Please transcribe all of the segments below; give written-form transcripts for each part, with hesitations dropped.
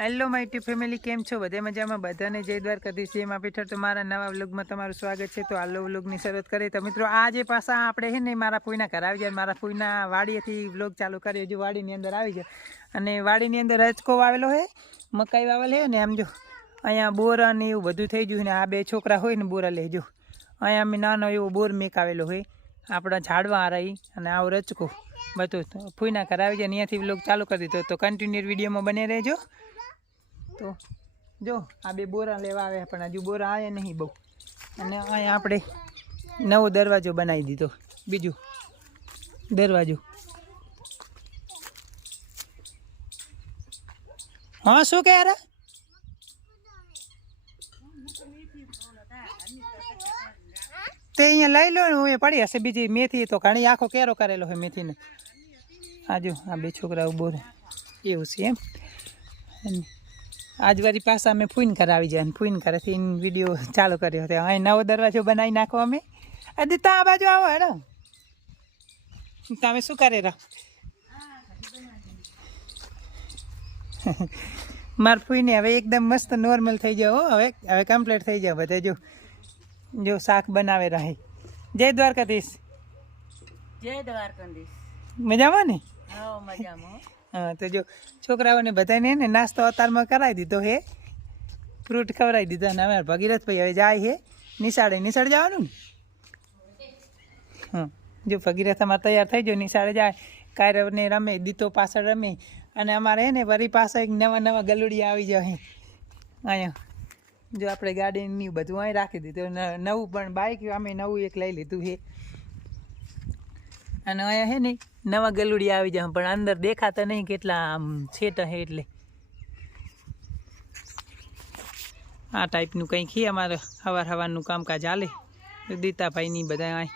Hello my YouTube family, કેમ છો? બધે મજામાં? બધાને જય દ્વારકાધીશ, જય મા પીઠર. તો મારા નવા વ્લોગમાં તમારું સ્વાગત છે. તો હાલો વ્લોગની શરૂઆત કરીએ. તો મિત્રો આજે પાછા આપણે છે ને મારા ફૂઈના ઘર આવી જાય, મારા ફૂઈના વાડીએથી વ્લોગ ચાલુ કરીએ. જો વાડીની અંદર આવી જાય અને વાડીની અંદર રચકો વાવેલો છે, મકાઈ વાવેલ છે ને. આમ જો અહીંયા બોરા ને એવું બધું થઈ ગયું ને. આ બે છોકરા હોય ને બોરા લેજો. અહીંયા અમે નાનો એવો બોર મેક આવેલો હોય, આપણા ઝાડવા રહી અને આવો રચકો બધું ફૂઈના ઘર આવી જાય. અહીંયાથી વ્લોગ ચાલુ કરી દીધો. તો કન્ટિન્યુ વિડીયોમાં બને રહેજો. તો જો આ બે બોરા લેવા આવે પણ હજુ બોરા આવે નહીં બહુ. અને અહીંયા આપણે નવો દરવાજો બનાવી દીધો, બીજું દરવાજો. હા શું કહે યાર? તે અહીંયા લઈ લો ને, હું એ પડી હશે બીજી મેથી. તો ઘણી આખો કેરો કરેલો હોય મેથીને. આજુ આ બે છોકરા ઉભો રહે એવું છે એમ. આજ વારી પાછા અમે ફૂઈન ઘર આવી જાય, ફૂઈન ઘરેથી વિડીયો ચાલુ કર્યો હતો. અહીં નવો દરવાજો બનાવી નાખો અમે. આદિત્ય આ બાજુ આવો હેડો. તમે શું કરે રહો? મારા ફૂઈને હવે એકદમ મસ્ત નોર્મલ થઈ જાઓ. હવે કમ્પ્લીટ થઈ જાઓ બધા. જો શાક બનાવે રહે. જય દ્વારકાધીશ. જય દ્વારકાધીશ. મજામાં ને? હા મજામાં. હા તો જો છોકરાઓને બધાને ને નાસ્તો અતારમાં કરાવી દીધો હે, ફ્રૂટ ખવડાવી દીધા. અને અમારા ભગીરથભાઈ હવે જાય છે નિશાળે. નિશાળ જવાનું ને? હા જો ભગીરથ અમારે તૈયાર થઈ ગયો, નિશાળે જાય. કાયરવને રમે, દીતો પાછળ રમે. અને અમારે હે ને વરી પાછા એક નવા ગલુડિયા આવી જાય અહીંયા. જો આપણે ગાડીની બધું અહીં રાખી દીધું. નવું પણ બાઇક અમે નવું એક લઈ લીધું છે. અને અહીંયા છે ને નવા ગલુડિયા આવી જાય પણ અંદર દેખાતા નહીં કેટલા આમ છેટા છે. એટલે આ ટાઈપનું કંઈક છે અમારે સવારનું કામકાજ હાલે. દીતાભાઈની બધા અહીં.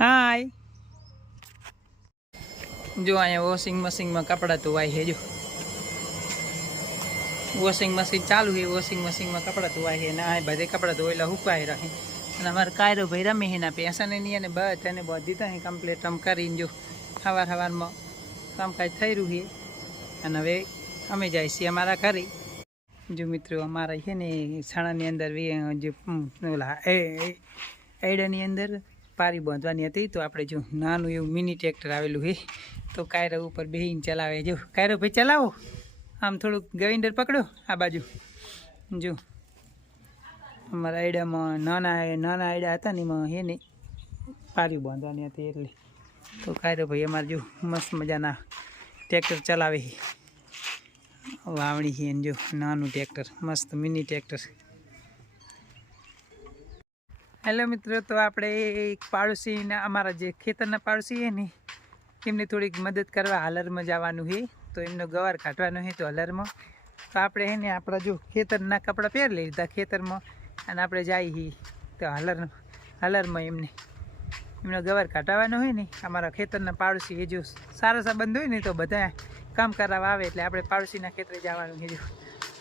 હાય જો અહીંયા વોશિંગ મશીનમાં કપડાં ધોવાય છે. જો વોશિંગ મશીન ચાલુ છે, વોશિંગ મશીનમાં કપડાં ધોવાય છે. અને આ બધે કપડાં ધોયેલા સુકાઈ રહે. અને અમારે કાયરો ભાઈ રમે છે, એના પેસને નહીં અને બધાને બધી દીધા કમ્પ્લીટ રમ કરીને. જો સવારમાં કામકાજ થઈ રહ્યું છે. અને હવે અમે જાય છીએ અમારા ઘરે. જો મિત્રો અમારા છે ને છાણાની અંદર જે ઓલા એડાની અંદર પારી બાંધવાની હતી. તો આપણે જો નાનું એવું મિની ટ્રેક્ટર આવેલું છે. તો કાયરો ઉપર બેહીને ચલાવે. જો કાયરો ભાઈ ચલાવો, આમ થોડુંક ગવિન્ડર પકડો આ બાજુ. જો અમારા આયડામાં નાના આયડા હતા ને એમાં હે ને પારી બાંધવાની હતી. એટલે તો કાયરો ભાઈ અમારે જો મસ્ત મજાના ટ્રેક્ટર ચલાવે છે. વાવણી છે જો નાનું ટ્રેક્ટર, મસ્ત મિની ટ્રેક્ટર. હેલો મિત્રો, તો આપણે એક પાડોશીના અમારા જે ખેતરના પાડોશી છે ને એમને થોડીક મદદ કરવા હાલરમાં જવાનું છે. તો એમનો ગવાર કાઢવાનો છે તો હલરમાં. તો આપણે છે ને આપણા જો ખેતરના કપડાં પહેરી લીધા ખેતરમાં અને આપણે જઈએ તો હલરમાં એમનો ગવાર કાઢવાનો હોય ને. અમારા ખેતરના પાડોશી એ જો સારા સંબંધ હોય ને તો બધા કામ કરાવવા આવે. એટલે આપણે પાડોશીના ખેતરે જવાનું છે. જો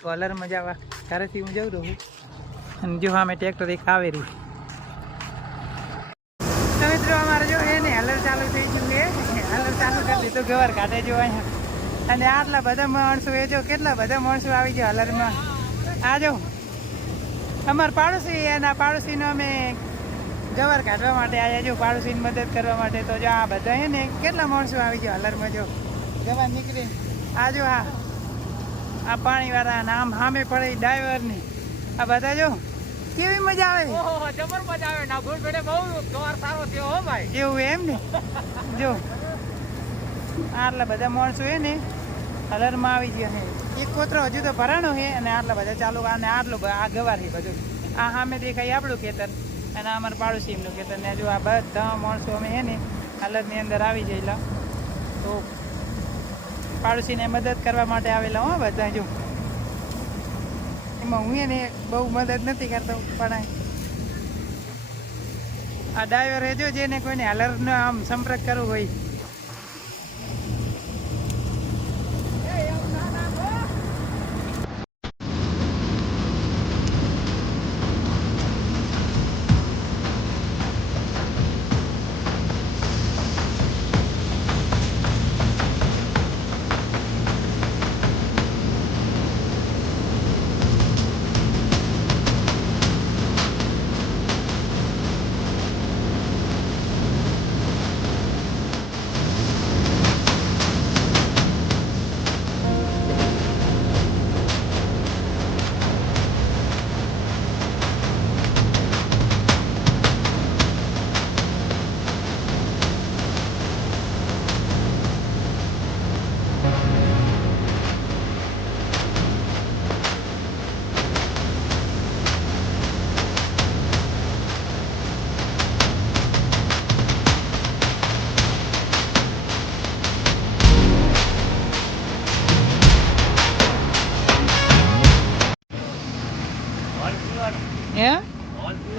તો હલરમાં જવા ઘરેથી હું જઉં રહું. અને જો અમે ટ્રેક્ટર એક આવે રહ્યું. તો મિત્રો અમારે જો એ ને હલર ચાલુ થઈ ગયું છે. હલર ચાલુ કરી દીધું, ગવાર કાઢે જો અહીંયા. અને આટલા બધા માણસો એ જો કેટલા બધા માણસો આવી ગયા હલરમાં. આ જો અમારા પાડોશી, એના પાડોશીનો અમે ગવાર કાઢવા માટે આવ્યા. જો પાડોશીની મદદ કરવા માટે. તો જો આ બધા હે ને કેટલા માણસો આવી ગયા હલરમાં. જો ગવાર નીકળી આ જો આ પાણીવાળા નામ સામે પડે ડ્રાઈવરની. આ બધા જો કેવી મજા આવે. ઓહો જબર મજા આવે. ના ભૂલ બેડે બહુ ગવાર સારો થયો હો ભાઈ. એવું એમ ને. જો આટલા બધા માણસો હે ને હલરમાં આવી ગયા છે. એક કોતરો હજુ તો ભરાણો છે અને આટલા બધા ચાલુ. અને આટલો આ ગવાર છે બધું. આ સામે દેખાય આપણું ખેતર અને અમારા પાડોશી એમનું ખેતર. ને જો આ બધા માણસો અમે હે ને હલરની અંદર આવી ગયેલા. તો પાડોશીને મદદ કરવા માટે આવેલા હો બધા. જો એમાં હું એને બહુ મદદ નથી કરતો પણ આ ડ્રાઈવર જો જેને કોઈને હલરનો આમ સંપર્ક કરવો હોય.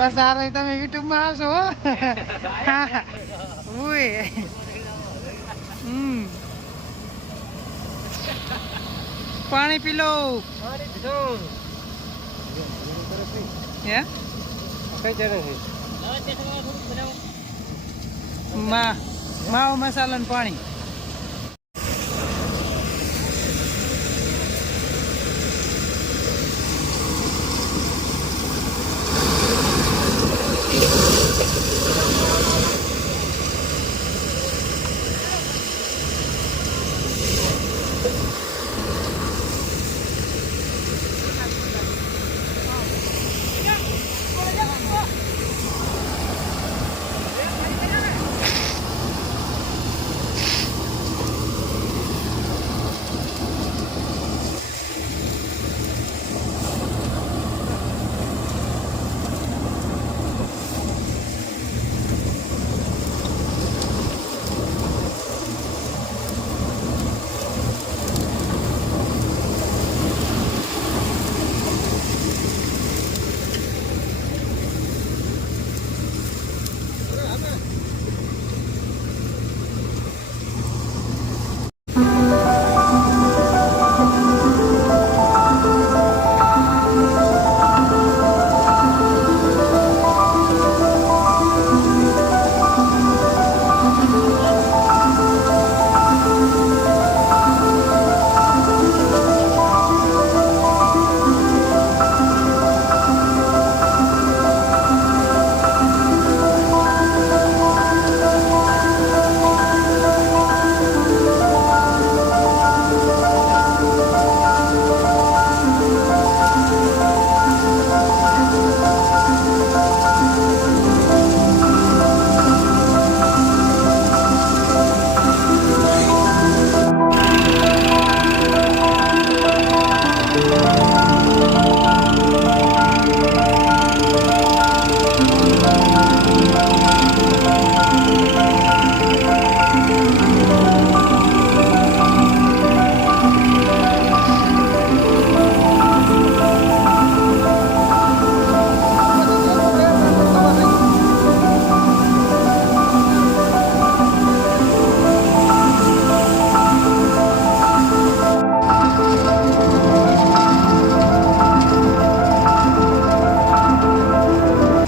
બસ આ રહી તમે યુટ્યુબ માં આવશો હો. ઉય. પાણી પી લો. હે માવો મસાલો ને પાણી.